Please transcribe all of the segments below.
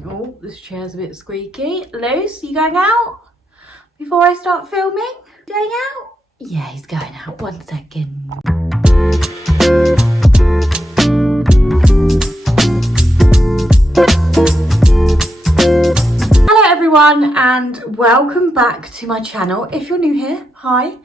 Oh, this chair's a bit squeaky. Luce, you going out? Before I start filming? Going out? Yeah, he's going out. 1 second. Hello everyone and welcome back to my channel. If you're new here, hi,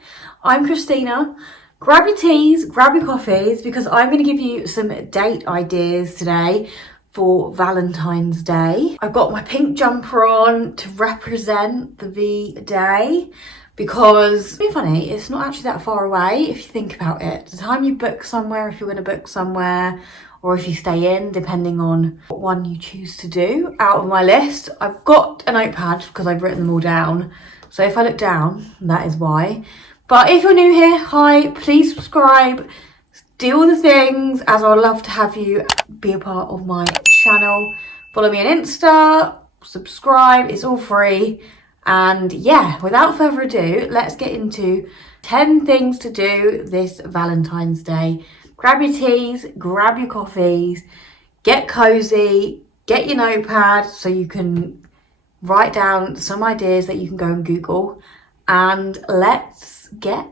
I'm Christina. Grab your teas, grab your coffees, because I'm going to give you some date ideas today for Valentine's Day. I've got my pink jumper on to represent the V Day because, to be funny, it's not actually that far away if you think about it. The time you book somewhere, if you're going to book somewhere, or if you stay in, depending on what one you choose to do. Out of my list, I've got a notepad because I've written them all down. So if I look down, that is why. But if you're new here, hi, please subscribe, do all the things, as I would love to have you be a part of my channel. Follow me on Insta, subscribe, it's all free. And yeah, without further ado, let's get into 10 things to do this Valentine's Day. Grab your teas, grab your coffees, get cozy, get your notepad so you can write down some ideas that you can go and Google, and let's get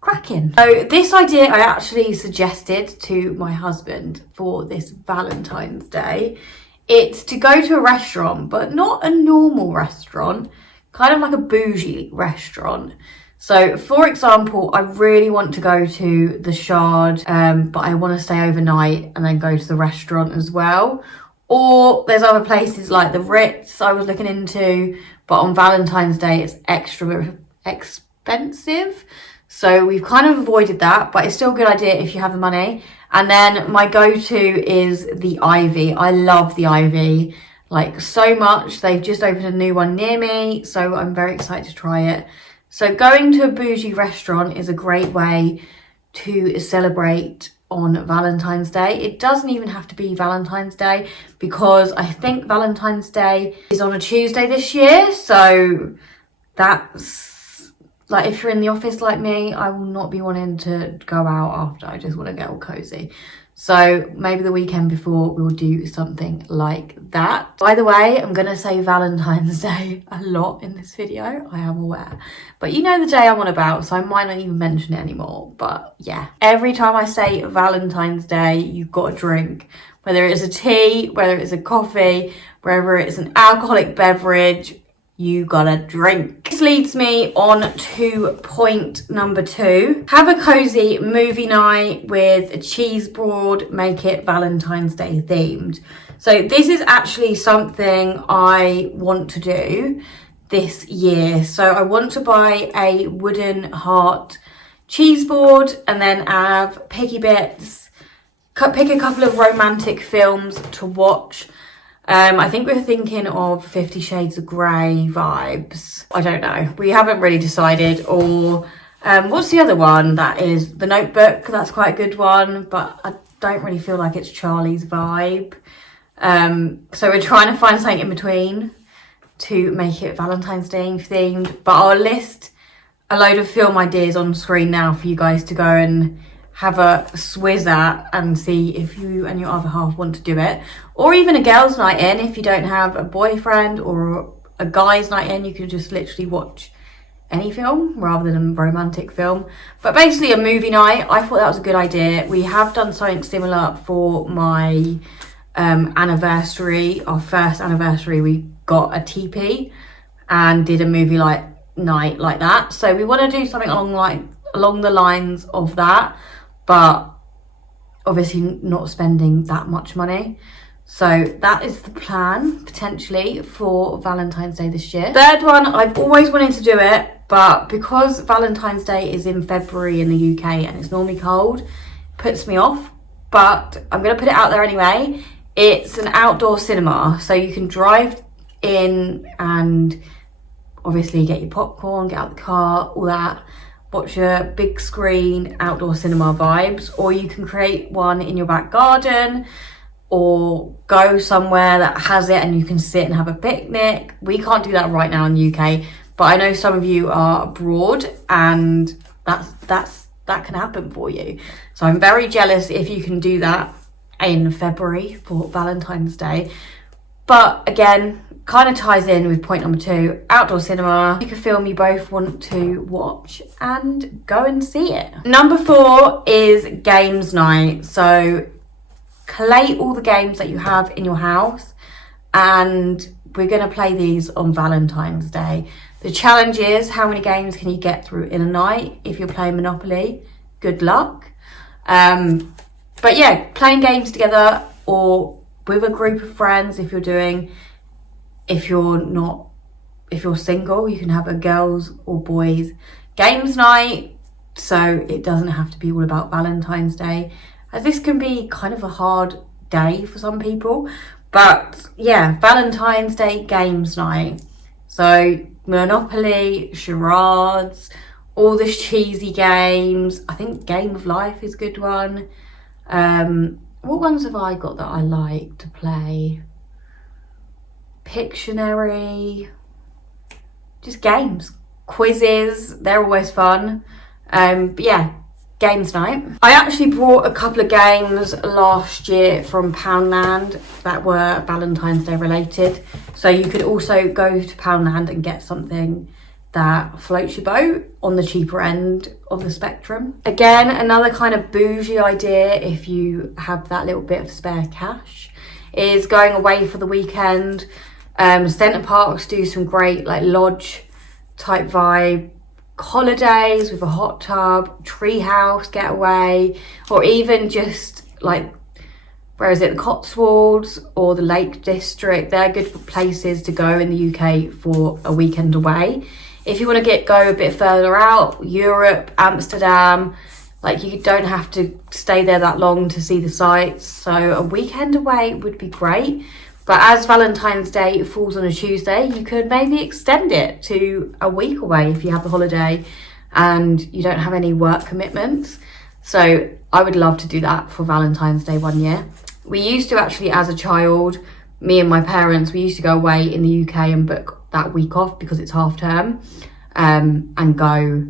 cracking. So this idea I actually suggested to my husband for this Valentine's Day. It's to go to a restaurant, but not a normal restaurant, kind of like a bougie restaurant. So for example, I really want to go to the Shard, but I want to stay overnight and then go to the restaurant as well. Or there's other places like the Ritz I was looking into, but on Valentine's Day it's extra expensive. So we've kind of avoided that, but it's still a good idea if you have the money. And then my go-to is the Ivy. I love the Ivy, like so much. They've just opened a new one near me, so I'm very excited to try it. So going to a bougie restaurant is a great way to celebrate on Valentine's Day. It doesn't even have to be Valentine's Day, because I think Valentine's Day is on a Tuesday this year. So that's, like, if you're in the office like me, I will not be wanting to go out after. I just want to get all cozy. So maybe the weekend before we'll do something like that. By the way, I'm going to say Valentine's Day a lot in this video, I am aware. But you know the day I'm on about, so I might not even mention it anymore. But yeah, every time I say Valentine's Day, you've got a drink. Whether it's a tea, whether it's a coffee, whether it's an alcoholic beverage, you gotta drink. This leads me on to point number 2. Have a cozy movie night with a cheese board, make it Valentine's Day themed. So this is actually something I want to do this year. So I want to buy a wooden heart cheese board and then have picky bits, pick a couple of romantic films to watch. I think we're thinking of 50 Shades of Grey vibes. I don't know. We haven't really decided. Or what's the other one? That is The Notebook. That's quite a good one, but I don't really feel like it's Charlie's vibe. So we're trying to find something in between to make it Valentine's Day themed. But I'll list a load of film ideas on screen now for you guys to go and have a swizz at and see if you and your other half want to do it. Or even a girls' night in. If you don't have a boyfriend, or a guy's night in, you can just literally watch any film rather than a romantic film. But basically a movie night. I thought that was a good idea. We have done something similar for my anniversary, our first anniversary. We got a TP and did a movie night like that. So we want to do something along the lines of that, but obviously not spending that much money. So that is the plan potentially for Valentine's Day this year. Third one, I've always wanted to do it, but because Valentine's Day is in February in the UK and it's normally cold, it puts me off. But I'm going to put it out there anyway. It's an outdoor cinema, so you can drive in and obviously get your popcorn, get out the car, all that. Watch a big screen outdoor cinema vibes, or you can create one in your back garden, or go somewhere that has it and you can sit and have a picnic. We can't do that right now in the UK, but I know some of you are abroad and that can happen for you. So I'm very jealous if you can do that in February for Valentine's Day. But again, kind of ties in with point number 2, outdoor cinema. You can film you both want to watch and go and see it. Number 4 is games night. So collate all the games that you have in your house, and we're going to play these on Valentine's Day. The challenge is, how many games can you get through in a night? If you're playing Monopoly, good luck. But yeah, playing games together or with a group of friends. If you're single, you can have a girls or boys games night, so it doesn't have to be all about Valentine's Day, as this can be kind of a hard day for some people. But yeah, Valentine's Day games night. So Monopoly, charades, all the cheesy games. I think Game of Life is a good one. What ones have I got that I like to play? Pictionary, just games, quizzes, they're always fun. But yeah, games night. I actually brought a couple of games last year from Poundland that were Valentine's Day related, so you could also go to Poundland and get something that floats your boat on the cheaper end of the spectrum. Again, another kind of bougie idea, if you have that little bit of spare cash, is going away for the weekend. Centre Parks do some great like lodge type vibe holidays with a hot tub, treehouse getaway, or even just like, where is it, the Cotswolds or the Lake District. They're good places to go in the UK for a weekend away. If you want to go a bit further out, Europe, Amsterdam, like you don't have to stay there that long to see the sights, so a weekend away would be great. But as Valentine's Day falls on a Tuesday, you could maybe extend it to a week away if you have the holiday and you don't have any work commitments. So I would love to do that for Valentine's Day one year. We used to actually, as a child, me and my parents, we used to go away in the UK and book that week off because it's half term, and go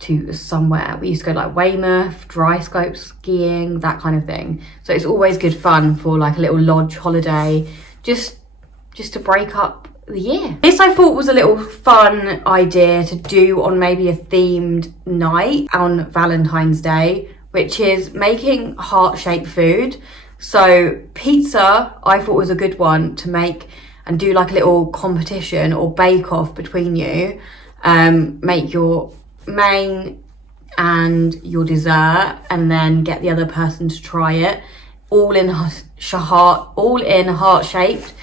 to somewhere. We used to go like Weymouth, dry slope skiing, that kind of thing. So it's always good fun for like a little lodge holiday, just to break up the year. This I thought was a little fun idea to do on maybe a themed night on Valentine's Day, which is making heart-shaped food. So pizza I thought was a good one to make and do like a little competition or bake off between you. Make your main and your dessert and then get the other person to try it, all in heart-shaped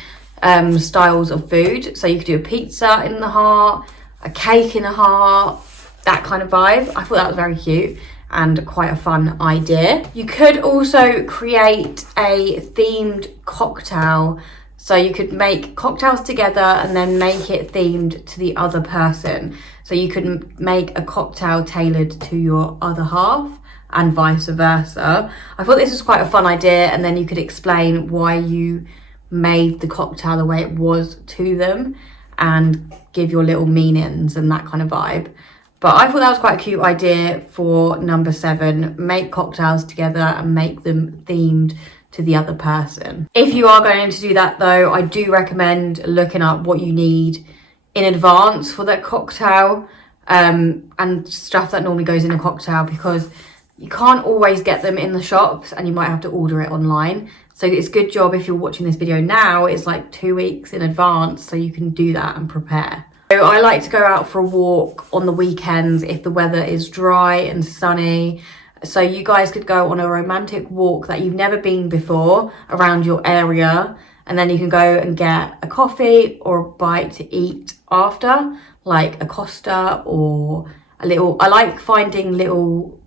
styles of food. So you could do a pizza in the heart, a cake in a heart, that kind of vibe. I thought that was very cute and quite a fun idea. You could also create a themed cocktail. So you could make cocktails together and then make it themed to the other person. So you could make a cocktail tailored to your other half and vice versa. I thought this was quite a fun idea, and then you could explain why you made the cocktail the way it was to them and give your little meanings and that kind of vibe. But I thought that was quite a cute idea for number 7. Make cocktails together and make them themed to the other person. If you are going to do that though, I do recommend looking up what you need in advance for that cocktail, and stuff that normally goes in a cocktail, because you can't always get them in the shops and you might have to order it online. So it's a good job if you're watching this video now, it's like 2 weeks in advance so you can do that and prepare. So I like to go out for a walk on the weekends if the weather is dry and sunny. So you guys could go on a romantic walk that you've never been before around your area, and then you can go and get a coffee or a bite to eat after, like a Costa or a little, I like finding little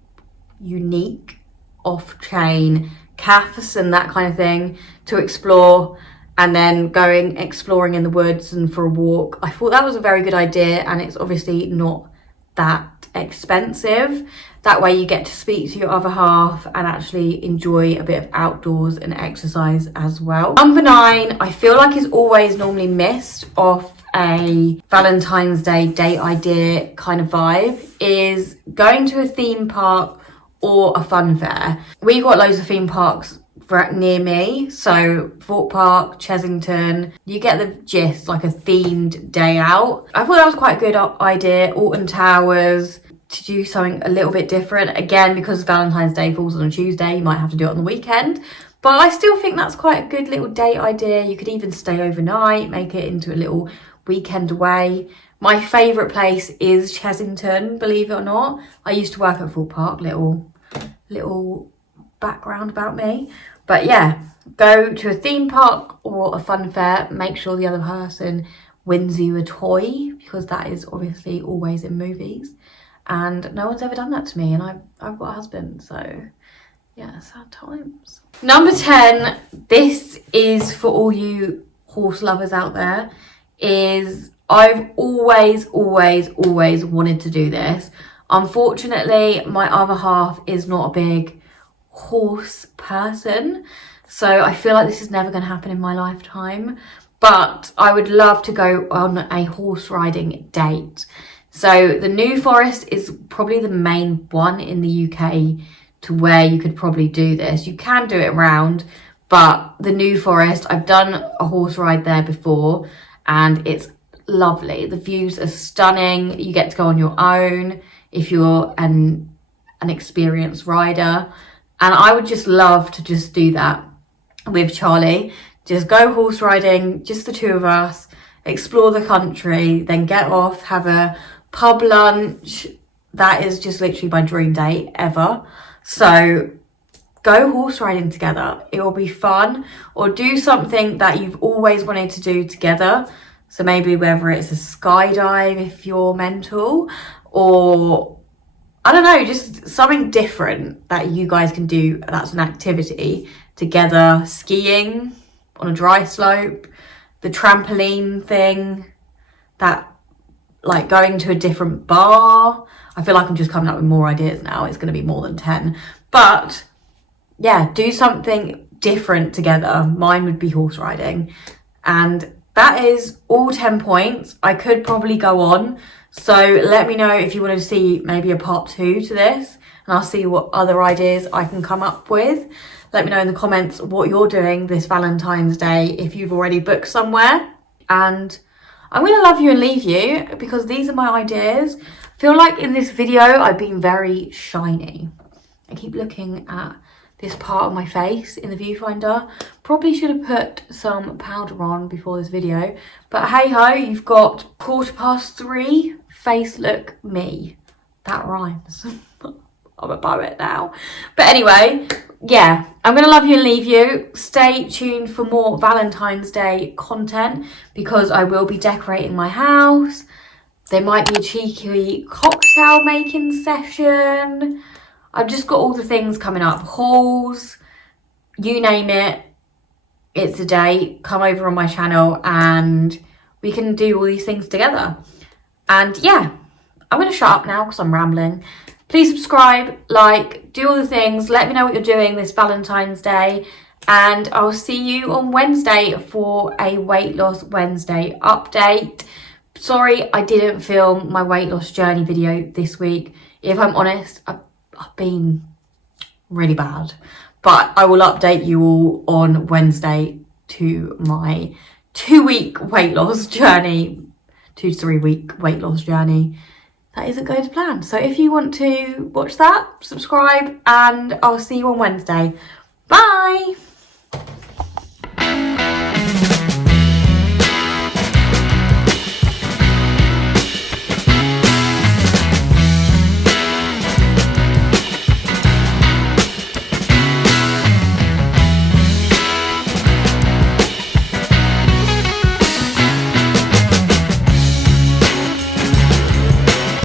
unique off-chain cafes and that kind of thing to explore, and then going exploring in the woods and for a walk. I thought that was a very good idea, and it's obviously not that expensive. That way you get to speak to your other half and actually enjoy a bit of outdoors and exercise as well. Number 9, I feel like is always normally missed off a Valentine's Day date idea kind of vibe, is going to a theme park or a fun fair. We got loads of theme parks near me. So Thorpe Park, Chesington, you get the gist, like a themed day out. I thought that was quite a good idea. Alton Towers, to do something a little bit different. Again, because Valentine's Day falls on a Tuesday, you might have to do it on the weekend. But I still think that's quite a good little date idea. You could even stay overnight, make it into a little weekend away. My favourite place is Chesington, believe it or not. I used to work at Thorpe Park, little background about me. But yeah, go to a theme park or a fun fair. Make sure the other person wins you a toy, because that is obviously always in movies. And no one's ever done that to me, and I've got a husband, so yeah, sad times. Number 10, this is for all you horse lovers out there, is I've always wanted to do this. Unfortunately, my other half is not a big horse person, so I feel like this is never going to happen in my lifetime. But I would love to go on a horse riding date. So the New Forest is probably the main one in the UK to where you could probably do this. You can do it around, but the New Forest, I've done a horse ride there before and it's lovely. The views are stunning. You get to go on your own if you're an experienced rider. And I would just love to just do that with Charlie. Just go horse riding, just the two of us, explore the country, then get off, have a pub lunch. That is just literally my dream date ever. So go horse riding together. It will be fun. Or do something that you've always wanted to do together. So maybe whether it's a skydive if you're mental, or I don't know, just something different that you guys can do. That's an activity together. Skiing on a dry slope, the trampoline thing, that, like going to a different bar. I feel like I'm just coming up with more ideas now. It's going to be more than 10. But yeah, do something different together. Mine would be horse riding. And that is all 10 points. I could probably go on. So let me know if you want to see maybe a part 2 to this. And I'll see what other ideas I can come up with. Let me know in the comments what you're doing this Valentine's Day, if you've already booked somewhere. And I'm going to love you and leave you, because these are my ideas. I feel like in this video, I've been very shiny. I keep looking at this part of my face in the viewfinder. Probably should have put some powder on before this video. But hey ho, you've got 3:15, face look me. That rhymes. I'm a poet now. But anyway, yeah, I'm going to love you and leave you. Stay tuned for more Valentine's Day content, because I will be decorating my house. There might be a cheeky cocktail making session. I've just got all the things coming up. Hauls, you name it. It's a day. Come over on my channel and we can do all these things together. And yeah, I'm going to shut up now because I'm rambling. Please subscribe, like, do all the things. Let me know what you're doing this Valentine's Day. And I'll see you on Wednesday for a Weight Loss Wednesday update. Sorry, I didn't film my weight loss journey video this week. If I'm honest, I've been really bad. But I will update you all on Wednesday to my 2-week weight loss journey. 2 to 3 week weight loss journey. That isn't going to plan. So if you want to watch that, subscribe, and I'll see you on Wednesday. Bye!